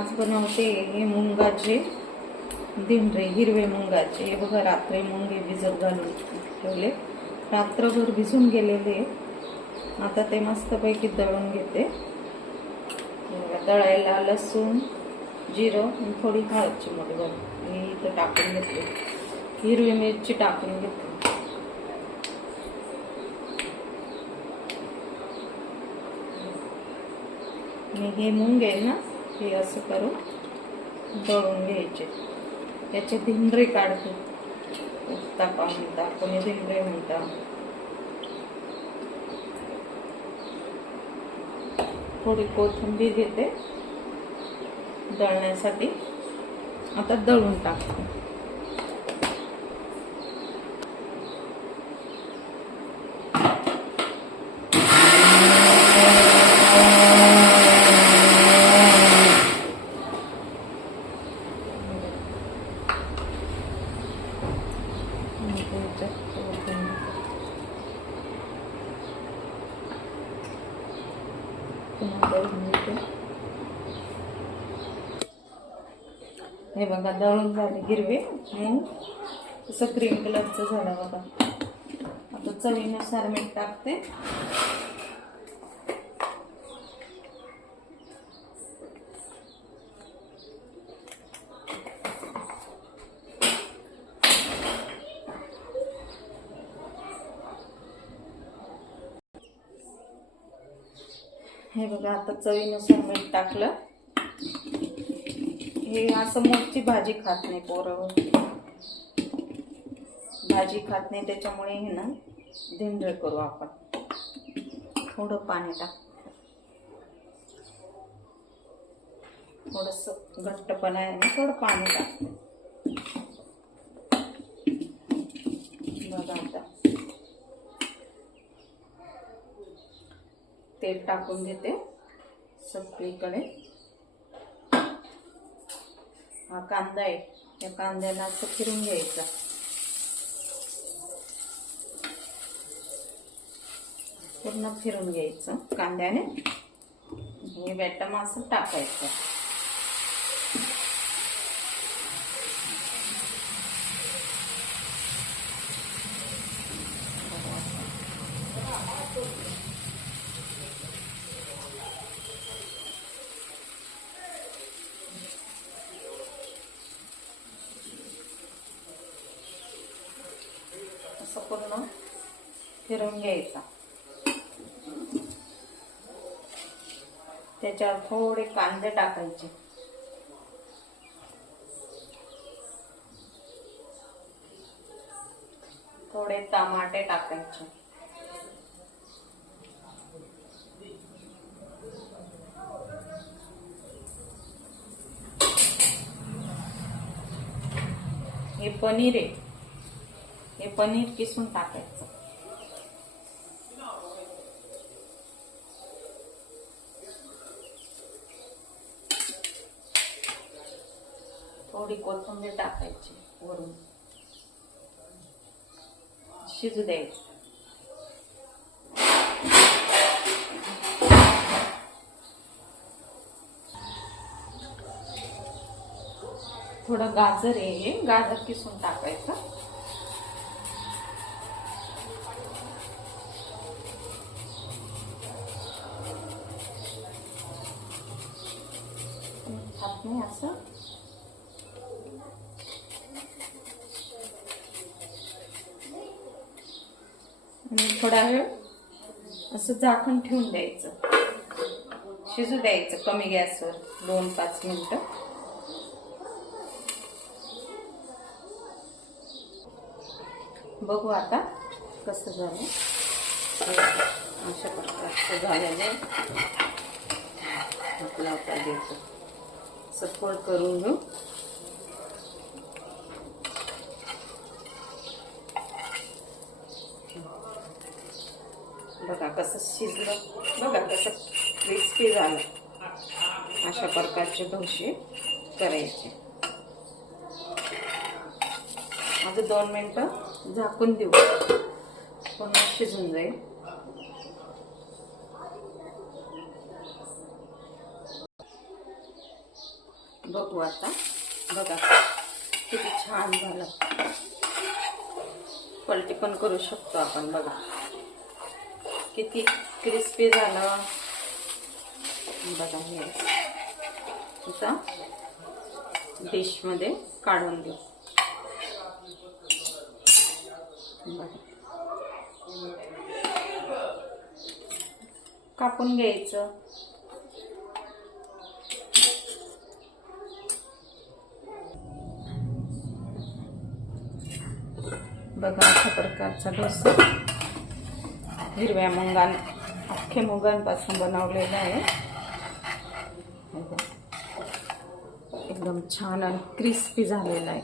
आज बनवते हे मुंगाचे दिंडरे हिरवे मुंगाचे. हे बघा रात्री मुंगे भिजत घालून ठेवले. रात्रभर भिजून गेलेले. आता ते मस्तपैकी दळून घेते. दळायला लसूण जिरं आणि थोडी मग बघ. मी इथं टाकून घेतले. हिरवी मिरची टाकून घेतली. हे मुंग आहे ना हे असं करून दळून घ्यायचे. याचे धिंडरे काढतो. उत्तापा म्हणता कोणी धिंडरे म्हणता. थोडी कोथिंबीर घेते. दळण्यासाठी आता दळून टाकतो आणि त्याच्यात कोथिंबीर. पुन्हा दळून घेते. हे बघा दळून झाले हिरवे मूग असं कलरचं झालं बघा आता चवीनुसार मीठ टाकते हे बघा आता चवीनुसार मीठ टाकलं. हे असं मोठी भाजी खात नाही पोरं. भाजी खात नाही त्याच्यामुळे हे ना धिंडळ करू आपण. थोडं पाणी टाक. थोडस घट्टपणा आहे ना थोडं पाणी टाक. बघा आता. तेल टाकून घेते सगळीकडे. हा कांदा आहे. या कांद्याला असं फिरून घ्यायचा. पूर्ण फिरून घ्यायचं कांद्याने. हे बॅटम असं टाकायचं असं पूर्ण फिरून घ्यायचा. त्याच्यावर थोडे कांदे टाकायचे. थोडे टमाटे टाकायचे. हे पनीर आहे. हे पनीर किसून टाकायचं. थोडी कोथिंबीर टाकायची वरून. शिजू द्यायचं. थोडं गाजर आहे. हे गाजर किसून टाकायचं. खात असं. आणि थोडा वेळ असं झाकण ठेवून द्यायचं. शिजू द्यायचं कमी गॅसवर दोन पाच मिनटं. बघू आता कसं झालं. अशा प्रकारचं झालेलं आहे. आपला लावता द्यायचं सपोर्ट करून घेऊ. बघा कसं शिजलं. बघा कसं क्रिस्पी झालं. अशा प्रकारचे डोसे करायचे. माझं दोन मिनटं झाकून देऊ. पूर्ण शिजून जाईल. बघू आता. बघा किती छान झालं. पलटी पण करू शकतो आपण बघा. किती क्रिस्पी झालं. बघा हे. आता डिशमध्ये काढून देऊ. कापून घ्यायचं. बघा अशा प्रकारचा डोसा. हिरव्या मुंगान अख्खे मुगांपासून बनवलेलं आहे. एकदम छान आणि क्रिस्पी झालेला आहे.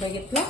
बघितलं?